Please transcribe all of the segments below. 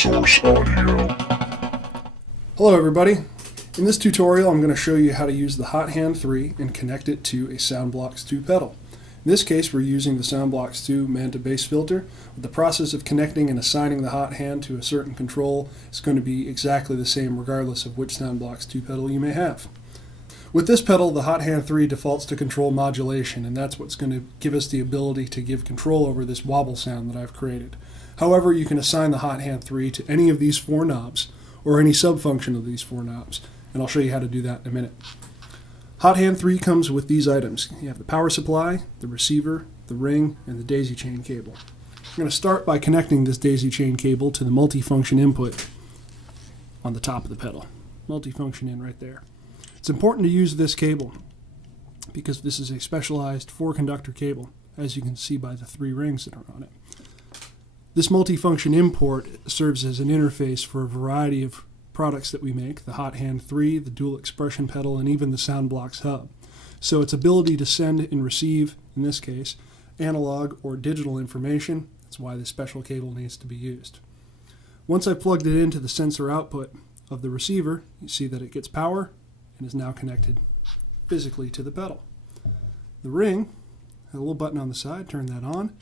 Source Audio. Hello everybody. In this tutorial I'm going to show you how to use the Hot Hand 3 and connect it to a Soundblox 2 pedal. In this case we're using the Soundblox 2 Manta bass filter. The process of connecting and assigning the Hot Hand to a certain control is going to be exactly the same regardless of which Soundblox 2 pedal you may have. With this pedal, the Hot Hand 3 defaults to control modulation, and that's what's going to give us the ability to give control over this wobble sound that I've created. However, you can assign the Hot Hand 3 to any of these four knobs, or any subfunction of these four knobs, and I'll show you how to do that in a minute. Hot Hand 3 comes with these items. You have the power supply, the receiver, the ring, and the daisy chain cable. I'm going to start by connecting this daisy chain cable to the multifunction input on the top of the pedal. Multifunction in right there. It's important to use this cable because this is a specialized 4-conductor cable, as you can see by the 3 rings that are on it. This multifunction import serves as an interface for a variety of products that we make, the Hot Hand 3, the dual expression pedal, and even the Soundblox hub. So its ability to send and receive, in this case, analog or digital information, that's why this special cable needs to be used. Once I've plugged it into the sensor output of the receiver, you see that it gets power and is now connected physically to the pedal. The ring has a little button on the side, turn that on.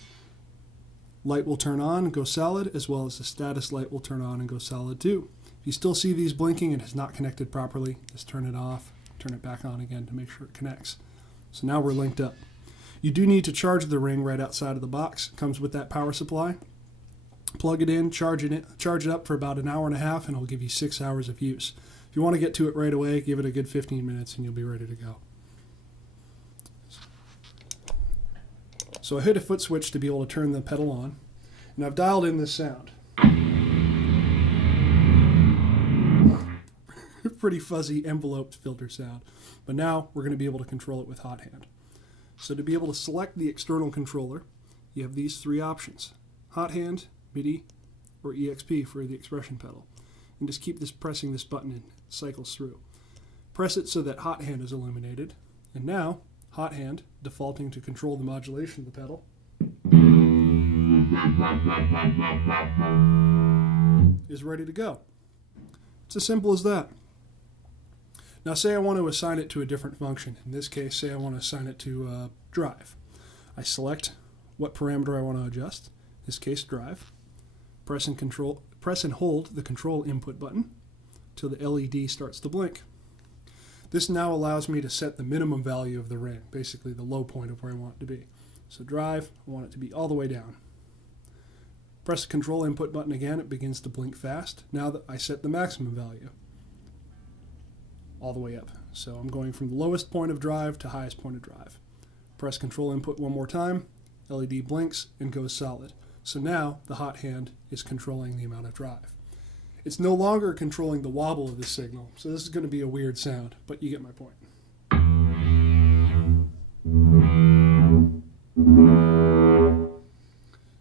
Light will turn on and go solid, as well as the status light will turn on and go solid too. If you still see these blinking and it's not connected properly, just turn it off, turn it back on again to make sure it connects. So now we're linked up. You do need to charge the ring right outside of the box. It comes with that power supply. Plug it in, charge it up for about an hour and a half, and it'll give you 6 hours of use. If you want to get to it right away, give it a good 15 minutes and you'll be ready to go. So I hit a foot switch to be able to turn the pedal on, and I've dialed in this sound. Pretty fuzzy enveloped filter sound, but now we're going to be able to control it with Hot Hand. So to be able to select the external controller, you have these 3 options: Hot Hand, MIDI, or EXP for the expression pedal. And just keep pressing this button and it cycles through. Press it so that Hot Hand is illuminated, and now Hot Hand, defaulting to control the modulation of the pedal, is ready to go. It's as simple as that. Now say I want to assign it to a different function. In this case, say I want to assign it to drive. I select what parameter I want to adjust, in this case drive, press and hold the control input button till the LED starts to blink. This now allows me to set the minimum value of the ring, basically the low point of where I want it to be. So drive, I want it to be all the way down. Press the control input button again, it begins to blink fast. Now that I set the maximum value, all the way up. So I'm going from the lowest point of drive to highest point of drive. Press control input one more time, LED blinks and goes solid. So now the Hot Hand is controlling the amount of drive. It's no longer controlling the wobble of the signal, so this is going to be a weird sound, but you get my point.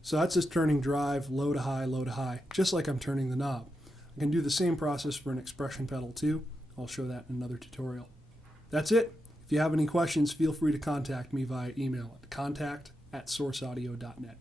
So that's just turning drive low to high, just like I'm turning the knob. I can do the same process for an expression pedal too. I'll show that in another tutorial. That's it. If you have any questions, feel free to contact me via email at contact@sourceaudio.net.